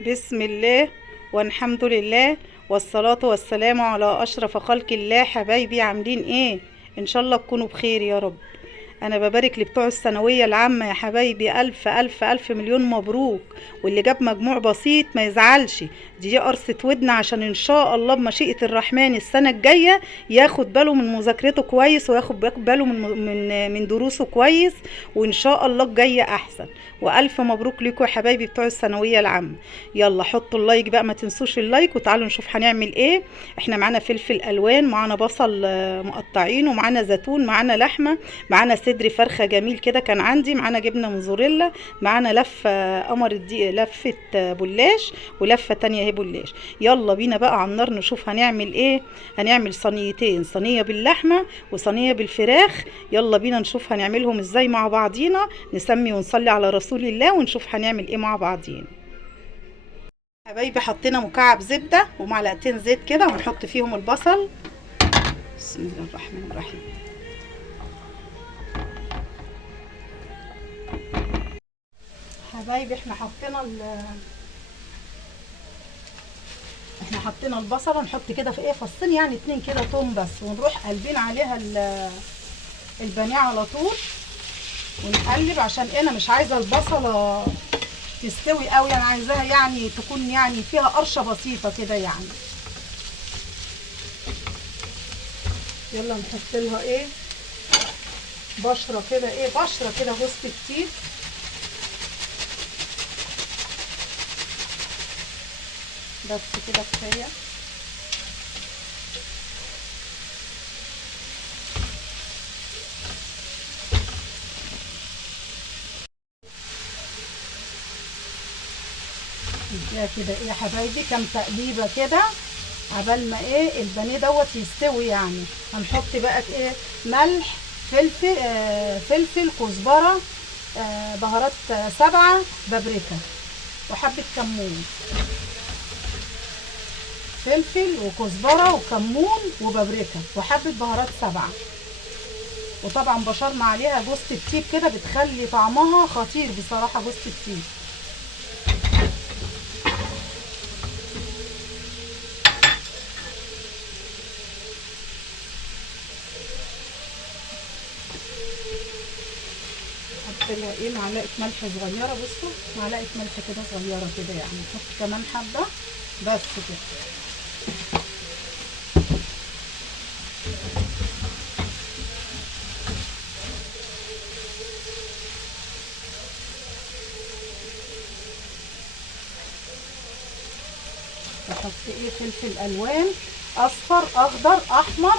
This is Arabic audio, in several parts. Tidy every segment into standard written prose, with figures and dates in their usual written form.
بسم الله والحمد لله والصلاة والسلام على أشرف خلق الله. حبايبي عاملين ايه؟ ان شاء الله تكونوا بخير يا رب. انا ببارك لبتوع الثانوية العامة يا حبايبي، الف الف الف مليون مبروك. واللي جاب مجموع بسيط ما يزعلش، دي قرصة ودن، عشان ان شاء الله بمشيئة الرحمن السنة الجاية ياخد باله من مذاكرته كويس، وياخد باله من دروسه كويس، وان شاء الله الجاية احسن. والف مبروك لكم يا حبايبي بتوع الثانوية العامة. يلا حطوا اللايك بقى، ما تنسوش اللايك، وتعالوا نشوف هنعمل ايه. احنا معانا فلفل الوان، معانا بصل مقطعين، ومعانا زيتون، معانا لحمة، معانا صدر فرخة جميل كده كان عندي، معانا جبنة موزاريلا، معانا لفة قمر الدقيق، لفة بلاش، ولفة تانية اهي بلاش. يلا بينا بقى على النار نشوف هنعمل ايه. هنعمل صينيتين، صينية باللحمة وصينية بالفراخ. يلا بينا نشوف هنعملهم ازاي مع بعضينا، نسمي ونصلي على رسول الله ونشوف هنعمل ايه مع بعضينا. حبايبي حطينا مكعب زبدة ومعلقتين زيت كده، ونحط فيهم البصل. بسم الله الرحمن الرحيم. حبايبي احنا حطينا البصله، نحط كده في ايه فصين، يعني اتنين كده توم بس، ونروح قلبين عليها البانيه على طول، ونقلب عشان انا مش عايزه البصله تستوي قوي، انا عايزاها يعني تكون يعني فيها قرشه بسيطه كده يعني. يلا نحط لها ايه بشره كده، بشره كده جوز الطيب. بس كده كفايه. نديها كده يا حبايبي كام تقليبه كده، عبال ما البانيه دوت يستوي يعني. هنحط بقى ملح، فلفل، كزبره، بهارات، سبعه، بابريكا، وحبه كمون. فلفل وكزبره وكمون وبابريكا وحبه بهارات سبعه. وطبعا بشرنا عليها جوز الطيب كده، بتخلي طعمها خطير بصراحه جوز الطيب. نحط لها معلقه ملح صغيره، بصوا معلقه ملح كده صغيره كده يعني، نحط كمان حبه بس كده. نحط فلفل الوان، اصفر، اخضر، احمر،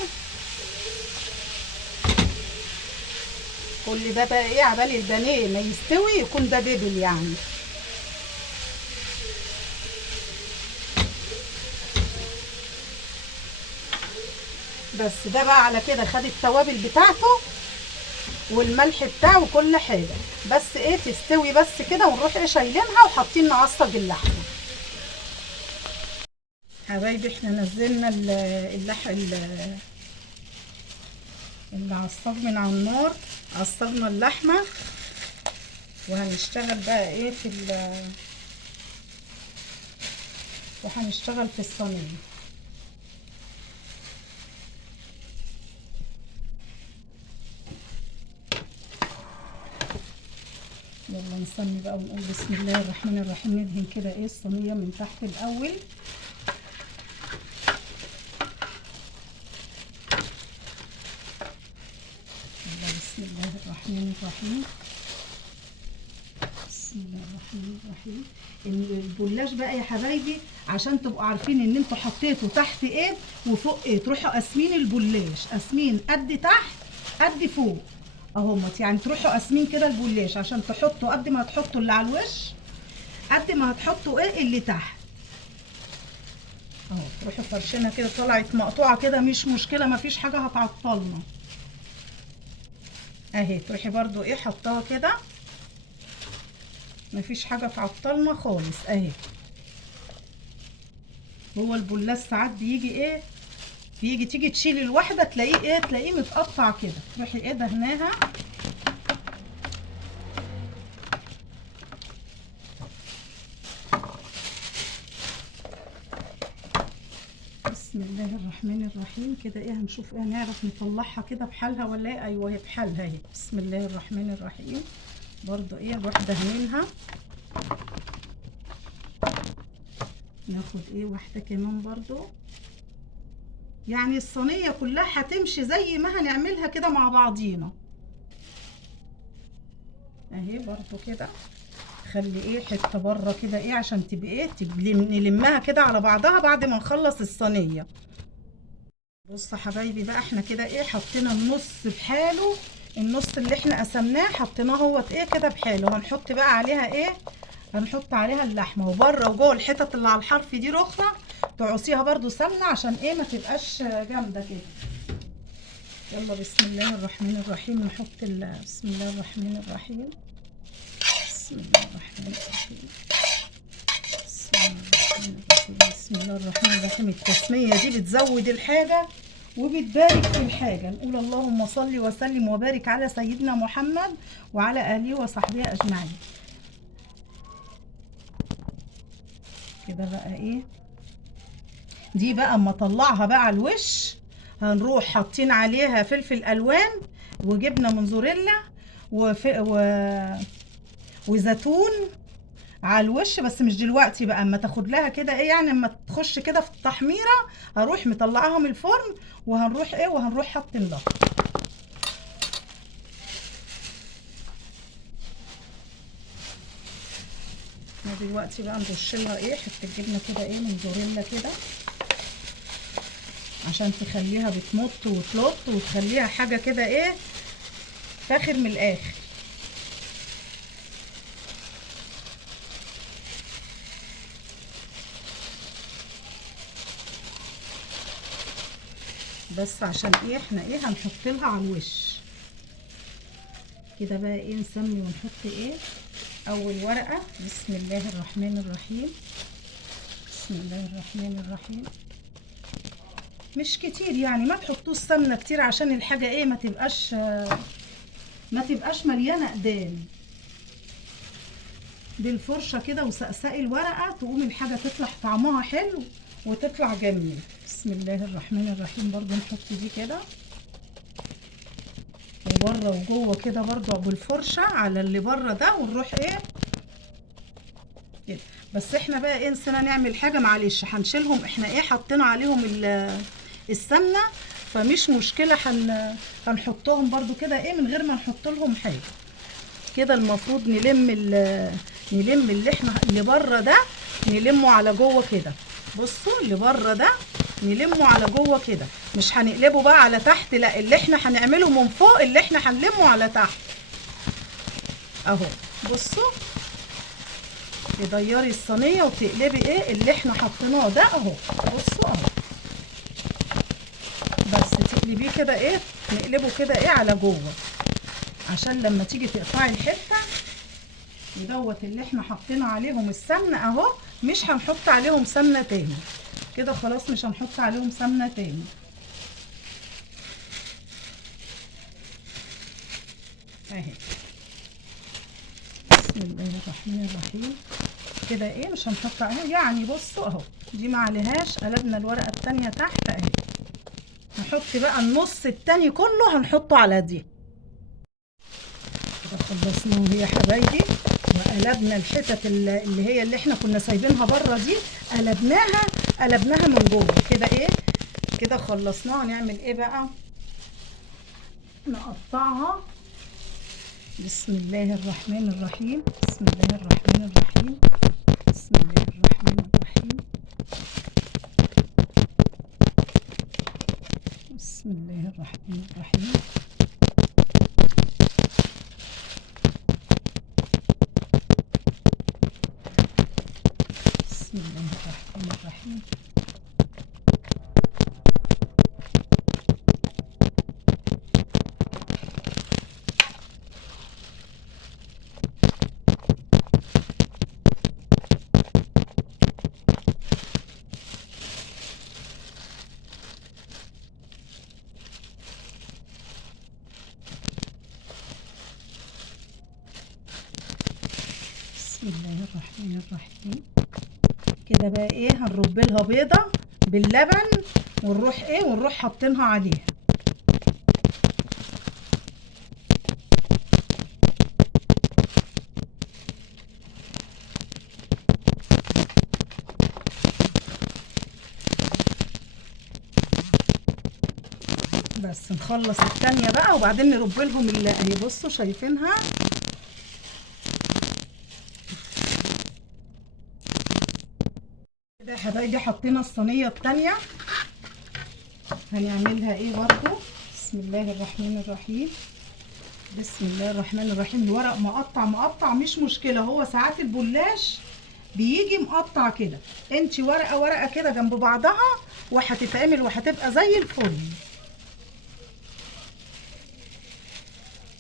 كل ده بقى عبال البانيه ما يستوي يكون ده دبل يعني. بس ده بقى على كده خد التوابل بتاعته والملح بتاعه وكل حاجه، بس تستوي بس كده، ونروح شايلينها وحاطين نعصج اللحمه. حبايبي احنا نزلنا اللي عصاج من على النار، عصجنا اللحمه، وهنشتغل بقى وهنشتغل في الصينيه. يلا نسمي بقى ونقول بسم الله الرحمن الرحيم. ندهن كده الصينيه من تحت الاول. يلا بسم الله الرحمن الرحيم. بسم الله الرحمن الرحيم. البلاش بقى يا حبايبي، عشان تبقوا عارفين ان انتوا حطيتوا تحت وفوق تروحوا قاسمين البلاش، قاسمين قد تحت قد فوق اهمت، يعني تروحوا قاسمين كده البلاش عشان تحطوا قد ما هتحطوا اللي على الوش، قد ما هتحطوا اللي تحت اهو. تروحوا فرشينها كده، طلعت مقطوعه كده مش مشكله، مفيش حاجه هتعطلنا اهي. تروحي برضو حطاها كده، مفيش حاجه تعطلنا خالص اهي. هو البلاش ساعات بيجي تيجي تشيلي الواحده تلاقيه متقطع كده، تروحي دهناها. بسم الله الرحمن الرحيم. كده ايه هنشوف ايه، هنعرف نطلعها كده بحالها ولا ايه؟ ايوه هي بحالها اهي. بسم الله الرحمن الرحيم. برضو ايه نروح دهنينها، ناخد ايه واحده كمان برضو. يعني الصينيه كلها هتمشي زي ما هنعملها كده مع بعضينا اهي. برضو كده خلي ايه حته بره كده ايه عشان تبقى ايه نلمها كده على بعضها بعد ما نخلص الصينيه. بصوا حبايبي بقى، احنا كده ايه حطينا النص بحاله، النص اللي احنا قسمناه حطيناه اهوت ايه كده بحاله. هنحط بقى عليها ايه، هنحط عليها اللحمه، وبره وجوه الحتت اللي على الحرف دي رخرة تعصيها برضو سمنه عشان ايه ما تبقاش جامده كده. يلا بسم الله الرحمن الرحيم نحط بسم الله الرحمن الرحيم. بسم الله الرحمن الرحيم. بسم الله الرحمن الرحيم. بسم الله الرحمن الرحيم. التسميه دي بتزود الحاجه وبتبارك في الحاجه. نقول اللهم صل وسلم وبارك على سيدنا محمد وعلى اله وصحبه اجمعين. كده بقى ايه دي بقى اما اطلعها بقى على الوش، هنروح حاطين عليها فلفل الوان وجبنه موزاريلا وزيتون على الوش، بس مش دلوقتي بقى، اما تاخد لها كده ايه يعني اما تخش كده في التحميره هروح مطلعاها من الفرن وهنروح ايه وهنروح حاطين لها. دلوقتي بقى نرش لها ايه حته جبنه كده ايه موزاريلا كده عشان تخليها بتمط وتلط وتخليها حاجه كده ايه فاخر من الاخر. بس عشان ايه احنا ايه هنحط لها على الوش كده بقى ايه نسمي ونحط ايه اول ورقه. بسم الله الرحمن الرحيم. بسم الله الرحمن الرحيم. مش كتير يعني، ما تحطوش سمنه كتير عشان الحاجه ايه ما تبقاش مليانه اقدام. بالفرشه كده وسقسقي الورقه تقوم الحاجه تطلع طعمها حلو وتطلع جميل. بسم الله الرحمن الرحيم. برضو نحط دي كده وبره وجوه كده برضو بالفرشه على اللي بره ده ونروح ايه كده. بس احنا بقى ايه نسينا نعمل حاجه معلش، هنشيلهم احنا ايه حطينا عليهم السمنه فمش مشكله، هنحطهم برضو كده ايه من غير ما نحط لهم حاجه كده. المفروض نلم اللي احنا اللي بره ده نلمه على جوه كده. بصوا اللي بره ده نلمه على جوه كده، مش هنقلبه بقى على تحت، لا اللي احنا هنعمله من فوق اللي احنا هنلمه على تحت اهو. بصوا تديري الصينيه وتقلبي ايه اللي احنا حطيناه ده اهو. بصوا اهو بس تقلبيه كده ايه نقلبه كده ايه على جوه عشان لما تيجي تقطعي الحته دوت اللي احنا حطينا عليهم السمنه اهو مش هنحط عليهم سمنه تاني كده خلاص، مش هنحط عليهم سمنه تاني اهي. بسم الله الرحمن الرحيم. كده ايه مش هنحط عليها يعني. بصوا اهو دي ما عليهاش، قلبنا الورقه التانيه تحت اهي. نحط بقى النص التاني كله هنحطه على دي كده. خلصنا يا حبايبي وقلبنا الحتت اللي هي اللي احنا كنا سايبينها بره دي قلبناها من جوه كده ايه كده. خلصناها. نعمل ايه بقى نقطعها. بسم الله الرحمن الرحيم. بسم الله الرحمن الرحيم. بسم الله الرحمن الرحيم. بسم الله الرحمن الرحيم. بسم الله الرحمن الرحيم. بسم الله الرحمن الرحيم. كده بقى ايه هنرب لها بيضه باللبن ونروح حاطينها عليها. بس نخلص التانية بقى وبعدين نرب لهم اهي. بصوا شايفينها كده يا حبايبي. حطينا الصينية التانية، هنعملها ايه برضو. بسم الله الرحمن الرحيم. بسم الله الرحمن الرحيم. الورق مقطع مش مشكلة، هو ساعات البلاش بيجي مقطع كده. انتي ورقة كده جنب بعضها وهتتعمل وهتبقى زي الفل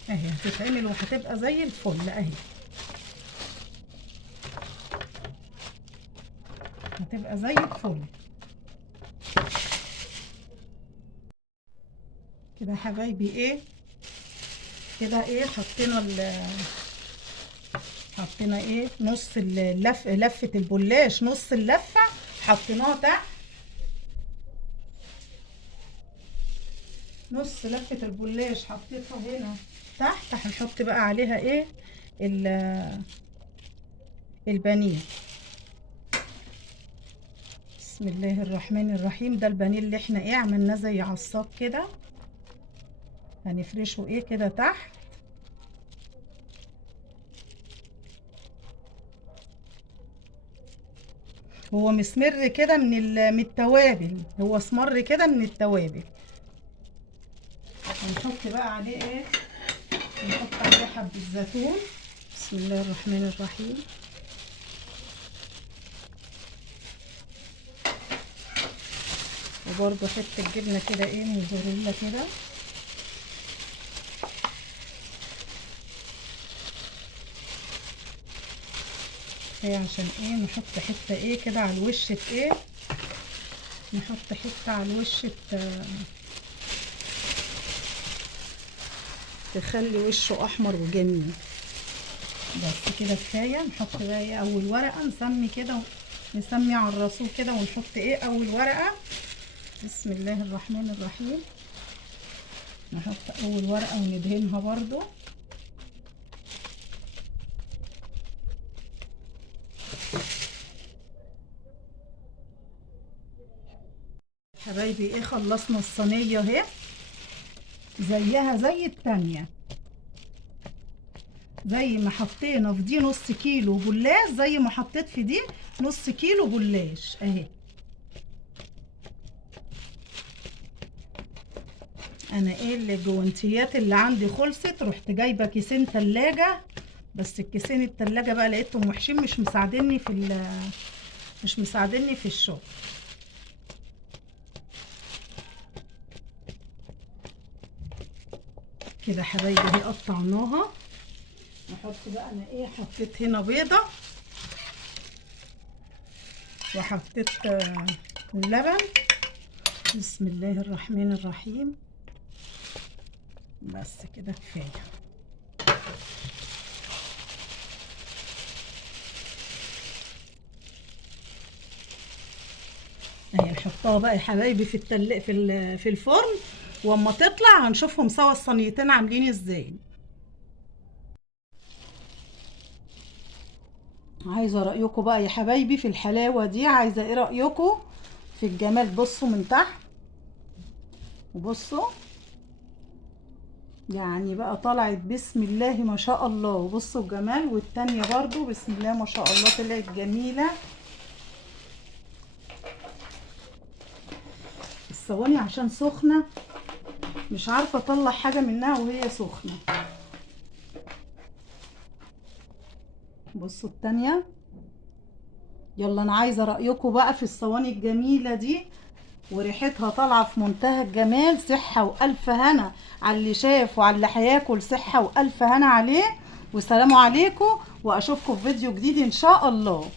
اهي. هتتعمل وهتبقى زي الفل اهي. هتبقى زي الفل كده يا حبايبي. ايه كده ايه حطينا ايه نص لفة البلاش، نص اللفة حطيناها تحت. نص لفة البلاش حطيتها هنا تحت. هنحط بقى عليها ايه البانيه. بسم الله الرحمن الرحيم. ده البانيه اللي احنا ايه عملناه زي عصاك كده، هنفرشه ايه كده تحت. هو مسمر كده من التوابل، هو اسمر كده من التوابل. هنحط بقى عليه ايه، نحط عليه حبة زيتون. بسم الله الرحمن الرحيم. وبرده حتة جبنة كده ايه موزاريلا كده. هي عشان ايه نحط حتة ايه كده على الوش ايه، نحط حتة على الوش تخلي وشه احمر وجميل. بس كده كفايه. نحط بقى ايه اول ورقه، نسمي كده نسمي على الرسول كده ونحط ايه اول ورقه. بسم الله الرحمن الرحيم. نحط اول ورقه وندهنها برضو. حبايبي ايه خلصنا الصينيه اهي، زيها زي التانيه. زي ما حطينا في دي نص كيلو بلاش، زي ما حطيت في دي نص كيلو بلاش اهي. انا ايه الجوانتيات اللي عندي خلصت، رحت جايبه كيسين تلاجة. بس الكيسين التلاجة بقى لقيتهم وحشين، مش مساعدني في الشغل. كده حبايبي دي قطعناها. نحط بقى انا ايه، حطيت هنا بيضه وحطيت اللبن. بسم الله الرحمن الرحيم. بس كده كفايه. اهي نحطها بقى يا حبايبي في الفرن، واما تطلع هنشوفهم سوا الصينيتين عاملين ازاي. عايزه رايكم بقى يا حبايبي في الحلاوه دي، عايزه ايه رايكم في الجمال. بصوا من تحت وبصوا يعني بقى طلعت بسم الله ما شاء الله. وبصوا الجمال. والتانية برضو بسم الله ما شاء الله طلعت جميله. الصواني عشان سخنه مش عارفه اطلع حاجه منها وهي سخنه. بصوا التانية. يلا انا عايزه رايكم بقى في الصواني الجميله دي، وريحتها طالعه في منتهى الجمال. صحه والف هنا على اللي شاف وعلى اللي هياكل. صحه والف هنا عليه. والسلام عليكم، واشوفكم في فيديو جديد ان شاء الله.